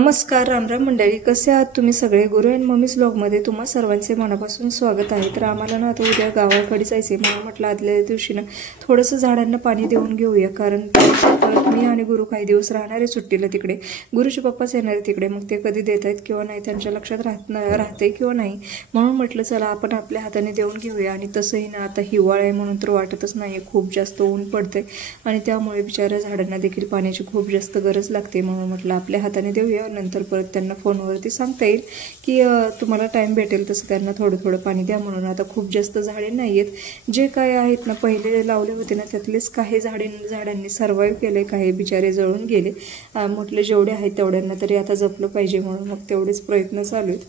नमस्कार, रामराम मंडळी. कसे आहात तुम्ही सगळे? गुरु अँड मम्मीज व्लॉगमध्ये तुम्हा सर्वांचे मनापासून स्वागत आहे. तर आम्हाला ना आता उद्या गावाकडे जायचे, मला म्हटलं आदल्या दिवशी ना थोडंसं झाडांना पाणी देऊन घेऊया, कारण परत मी आणि गुरु काही दिवस राहणार आहे सुट्टीला तिकडे. गुरुचे पप्पाच येणार आहे तिकडे, मग ते कधी देत आहेत किंवा नाही त्यांच्या लक्षात राहते किंवा नाही, म्हणून म्हटलं चला आपण आपल्या हाताने देऊन घेऊया. आणि तसंही ना आता हिवाळा आहे म्हणून तर वाटतच नाही, खूप जास्त ऊन पडते आणि त्यामुळे बिचाऱ्या झाडांना देखील पाण्याची खूप जास्त गरज लागते, म्हणून म्हटलं आपल्या हाताने देऊया. नंतर परत त्यांना फोनवरती सांगता येईल की तुम्हाला टाइम भेटेल तसं त्यांना थोडं थोडं पाणी द्या म्हणून. आता खूप जास्त झाडे नाहीयेत, जे काय आहेत ना पहिले लावले होते ना त्यातलेच काही झाडांनी सर्वाइव्ह केले, काही बिचारे जळून गेले. म्हटलं जेवढे आहेत तेवढ्यांना तरी आता जपलं पाहिजे, म्हणून मग तेवढेच प्रयत्न चालू आहेत.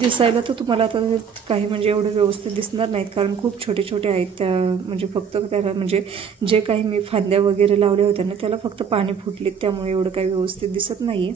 दिसायला तर तुम्हाला आता काही म्हणजे एवढं व्यवस्थित दिसणार नाहीत, कारण खूप छोटे छोटे आहेत. त्या म्हणजे फक्त त्याला म्हणजे जे काही मी फांद्या वगैरे लावल्या होत्या ना त्याला फक्त पाणी फुटले, त्यामुळे एवढं काही व्यवस्थित दिसत नाहीये.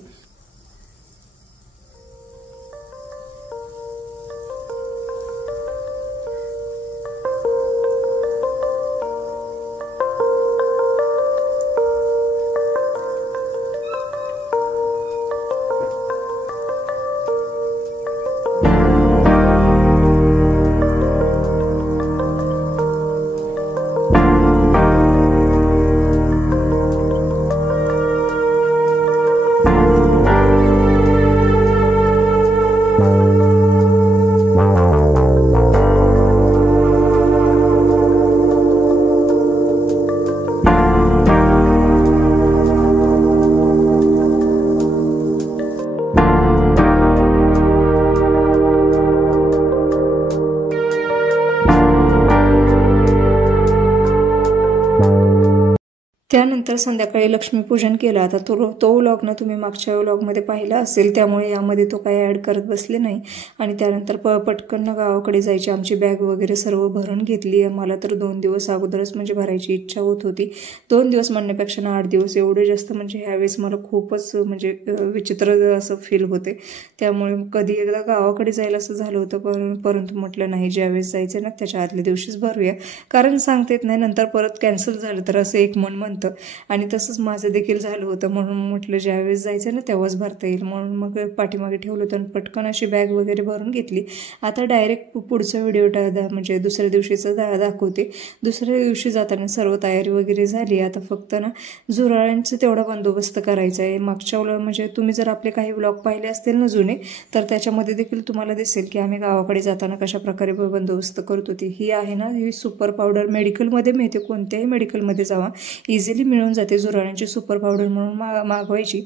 त्यानंतर संध्याकाळी लक्ष्मीपूजन केलं. आता तो व्लॉग ना तुम्ही मागच्या व्लॉगमध्ये पाहिला असेल, त्यामुळे यामध्ये तो काही ॲड करत बसले नाही. आणि त्यानंतर पटकन गावाकडे जायची आमची बॅग वगैरे सर्व भरून घेतली. मला तर 2 दिवस अगोदरच म्हणजे भरायची इच्छा होत होती. 2 दिवस म्हणण्यापेक्षा ना 8 दिवस एवढे जास्त म्हणजे ह्यावेळेस मला खूपच म्हणजे विचित्र असं फील होते. त्यामुळे कधी एकदा गावाकडे जायला असं झालं होतं, परंतु म्हटलं नाही, ज्यावेळेस जायचं ना त्याच्या आदल्या दिवशीच भरूया, कारण सांगता येत नाही नंतर परत कॅन्सल झालं तर असं एक मन म्हणतं. आणि तसंच माझं देखील झालं होतं, म्हणून म्हटलं ज्यावेळेस जायचं ना तेव्हाच भरता येईल, म्हणून मग पाठीमागे ठेवलं होतं आणि पटकन अशी बॅग वगैरे भरून घेतली. आता डायरेक्ट पुढचा व्हिडिओ म्हणजे दुसऱ्या दिवशीचं दाखवते. दुसऱ्या दिवशी जाताना सर्व तयारी वगैरे झाली. आता फक्त ना झुरळांचं तेवढा बंदोबस्त करायचा आहे. मागच्या म्हणजे तुम्ही जर आपले काही व्लॉग पाहिले असतील ना जुने, तर त्याच्यामध्ये देखील तुम्हाला दिसेल की आम्ही गावाकडे जाताना कशा प्रकारे बंदोबस्त करत होती. ही आहे ना ही सुपर पावडर, मेडिकलमध्ये मिळते, कोणत्याही मेडिकलमध्ये जावा इझिली मिळून जाते. झुरळांची सुपर पावडर म्हणून मागवायची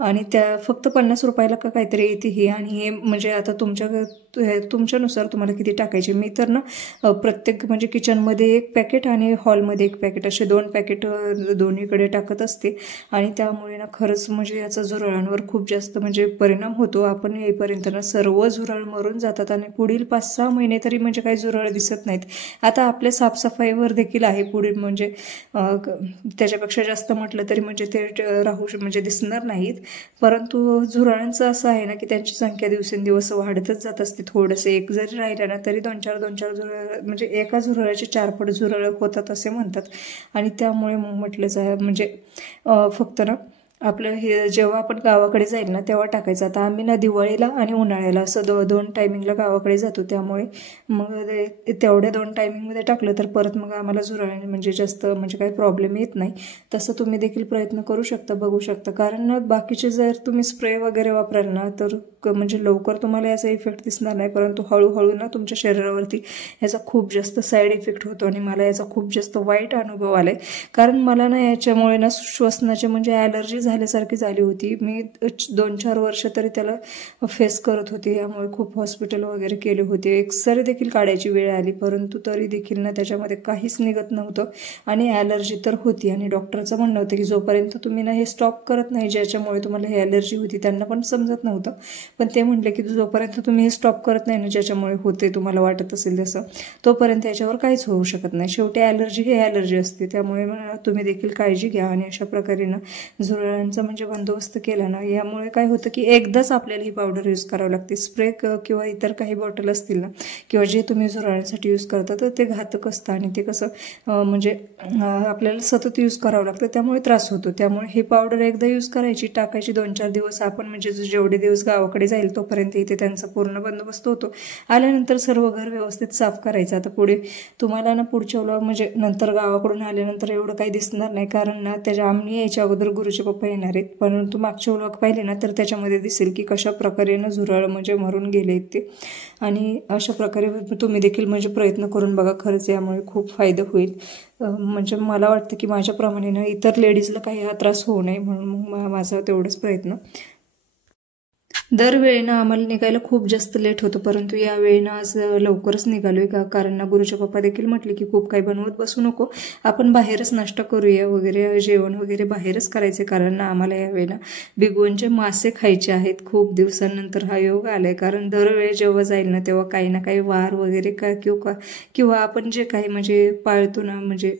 आणि त्या फक्त 50 रुपयाला का काहीतरी येते ही. आणि हे म्हणजे आता तुमच्यानुसार तुम्हाला किती टाकायचे. मी तर ना प्रत्येक म्हणजे किचनमध्ये 1 पॅकेट आणि हॉलमध्ये 1 पॅकेट असे 2 पॅकेट दोन्हीकडे टाकत असते. आणि त्यामुळे ना खरंच म्हणजे याचा झुरळांवर खूप जास्त म्हणजे परिणाम होतो. आपण येईपर्यंत ना सर्व झुरळ मरून जातात आणि पुढील 5-6 महिने तरी म्हणजे काही झुरळ दिसत नाहीत. आता आपल्या साफसफाईवर देखील आहे पुढील म्हणजे त्याच्यापेक्षा जास्त म्हटलं तरी म्हणजे ते म्हणजे दिसणार नाहीत. परंतु झुरळांचं असं आहे ना की त्यांची संख्या दिवसेंदिवस वाढतच जात असते. थोडंसं एक जरी राहिलं ना तरी 2-4 झुरळ म्हणजे एका झुरळाचे 4 पट झुरळ होतात असे म्हणतात. आणि त्यामुळे म्हटलं म्हणजे फक्त ना आपलं हे जेव्हा आपण गावाकडे जाईल ना तेव्हा टाकायचं. आता आम्ही ना दिवाळीला आणि उन्हाळ्याला असं 2 टायमिंगला गावाकडे जातो, त्यामुळे मग तेवढ्या 2 टायमिंगमध्ये टाकलं तर परत मग आम्हाला झुरळांनी म्हणजे जास्त म्हणजे काही प्रॉब्लेम येत नाही. तसं तुम्ही देखील प्रयत्न करू शकता, बघू शकता. कारण ना बाकीचे जर तुम्ही स्प्रे वगैरे वापराल ना तर म्हणजे लवकर तुम्हाला याचा इफेक्ट दिसणार नाही, परंतु हळूहळू ना तुमच्या शरीरावरती याचा खूप जास्त साईड इफेक्ट होतो. आणि मला याचा खूप जास्त वाईट अनुभव आलाय, कारण मला ना याच्यामुळे ना श्वसनाचे म्हणजे ॲलर्जी झाल्यासारखी झाली होती. मी 2-4 वर्ष तरी त्याला फेस करत होते, यामुळे खूप हॉस्पिटल वगैरे केले होते. एक्सरे देखील काढायची वेळ आली, परंतु तरी देखील ना त्याच्यामध्ये काहीच निघत नव्हतं आणि ॲलर्जी तर होती. आणि डॉक्टरचं म्हणणं होतं की जोपर्यंत तुम्ही ना हे स्टॉप करत नाही ज्याच्यामुळे तुम्हाला हे ॲलर्जी होती, त्यांना पण समजत नव्हतं, पण ते म्हटले की जोपर्यंत तुम्ही हे स्टॉप करत नाही ना ज्याच्यामुळे होते तुम्हाला वाटत असेल तसं, तोपर्यंत याच्यावर काहीच होऊ शकत नाही. शेवटी ॲलर्जी ही ॲलर्जी असते, त्यामुळे तुम्ही देखील काळजी घ्या. आणि अशा प्रकारे ना झुरळ झुरळांचा म्हणजे बंदोबस्त केला ना, यामुळे काय होतं की एकदाच आपल्याला ही पावडर यूज करावी लागते. स्प्रे किंवा इतर काही बॉटल असतील ना, किंवा जे तुम्ही झुरळांसाठी यूज करता, तर ते घातक असतं आणि ते कसं म्हणजे आपल्याला सतत यूज करावं लागतं, त्यामुळे त्रास होतो. त्यामुळे ही पावडर एकदा यूज करायची, टाकायची 2-4 दिवस आपण म्हणजे जेवढे दिवस गावाकडे जाईल तोपर्यंत इथे त्यांचा पूर्ण बंदोबस्त होतो. आल्यानंतर सर्व घर व्यवस्थित साफ करायचं. आता पुढे तुम्हाला ना पुढच्या व्लॉग म्हणजे नंतर गावाकडून आल्यानंतर एवढं काही दिसणार नाही, कारण ना त्याच्या आम्ही याच्या अगोदर गुरुचे पप्पा येणार आहेत. परंतु मागचे व्लॉग पाहिले ना तर त्याच्यामध्ये दिसेल की कशा प्रकारे ना झुरळ म्हणजे मरून गेले ते. आणि अशा प्रकारे तुम्ही देखील म्हणजे प्रयत्न करून बघा, खरंच यामुळे खूप फायदा होईल. म्हणजे मला वाटतं की माझ्याप्रमाणे ना इतर लेडीजला काही हा त्रास होऊ नये, म्हणून मग माझा तेवढंच प्रयत्न. दरवेळेनं आम्हाला निघायला खूप जास्त लेट होतं, परंतु यावेळेनं आज लवकरच निघालोय कारण ना गुरुचे पप्पा देखील म्हटले की खूप काही बनवत बसू नको, आपण बाहेरच नाश्ता करूया वगैरे, जेवण वगैरे बाहेरच करायचे. कारण ना आम्हाला यावेळेला बिगवणचे मासे खायचे आहेत. खूप दिवसांनंतर हा योग आलाय, कारण दरवेळी जेव्हा जाईल ना तेव्हा काही ना काही वार वगैरे किंवा आपण जे काही म्हणजे पाळतो ना, म्हणजे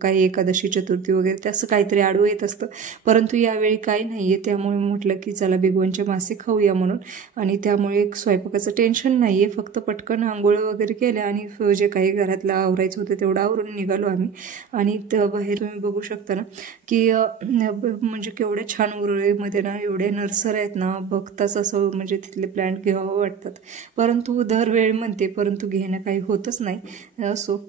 काही एकादशी चतुर्थी वगैरे त्याचं काहीतरी आडवं येत असतं, परंतु यावेळी काही नाहीये. त्यामुळे म्हटलं की चला बिगवणचे मासे खाऊया म्हणून. आणि त्यामुळे स्वयंपाकाचं टेन्शन नाहीये, फक्त पटकन आंघोळ वगैरे केल्या आणि जे काही घरातलं आवरायचं होतं तेवढं आवरून निघालो आम्ही. आणि बाहेर तुम्ही बघू शकता ना की म्हणजे केवढ्या छान उरळीमध्ये ना एवढे नर्सरी आहेत ना, बघताच असं म्हणजे तिथले प्लांट घ्यावं वाटतात. परंतु दरवेळी म्हणते, परंतु घेणं काही होतच नाही. असो.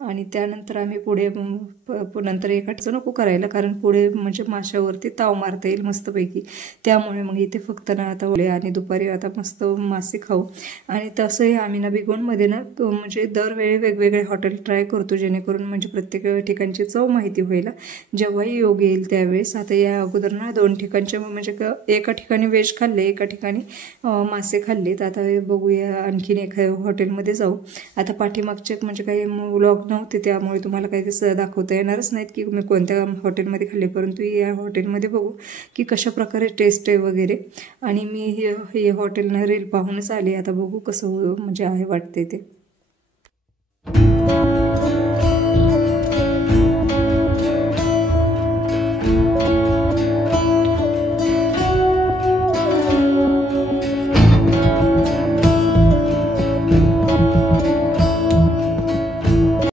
आणि त्यानंतर आम्ही पुढे नंतर एकाचं नको करायला, कारण पुढे म्हणजे माशावरती ताव मारता येईल मस्तपैकी. त्यामुळे मग इथे फक्त ना आता आणि दुपारी आता मस्त मासे खाऊ. आणि तसंही आम्ही ना बिगवणमध्ये ना म्हणजे दरवेळी वेगवेगळे हॉटेल ट्राय करतो, जेणेकरून म्हणजे प्रत्येक ठिकाणची चव माहिती व्हायला जेव्हाही योग येईल त्यावेळेस. आता या अगोदर ना 2 ठिकाणचे म्हणजे एका ठिकाणी व्हेज खाल्ले, एका ठिकाणी मासे खाल्लेत. आता बघूया आणखीन एका हॉटेलमध्ये जाऊ. आता पाठीमागचे म्हणजे काही व्लॉग नव्हते, त्यामुळे तुम्हाला काही तसं दाखवता येणारच नाहीत की मी कोणत्या हॉटेलमध्ये खाल्ले, परंतु या हॉटेलमध्ये बघू की कशा प्रकारे टेस्ट आहे वगैरे. आणि मी हे हॉटेलनं रील पाहूनच आले. आता बघू कसं म्हणजे आहे वाटते ते.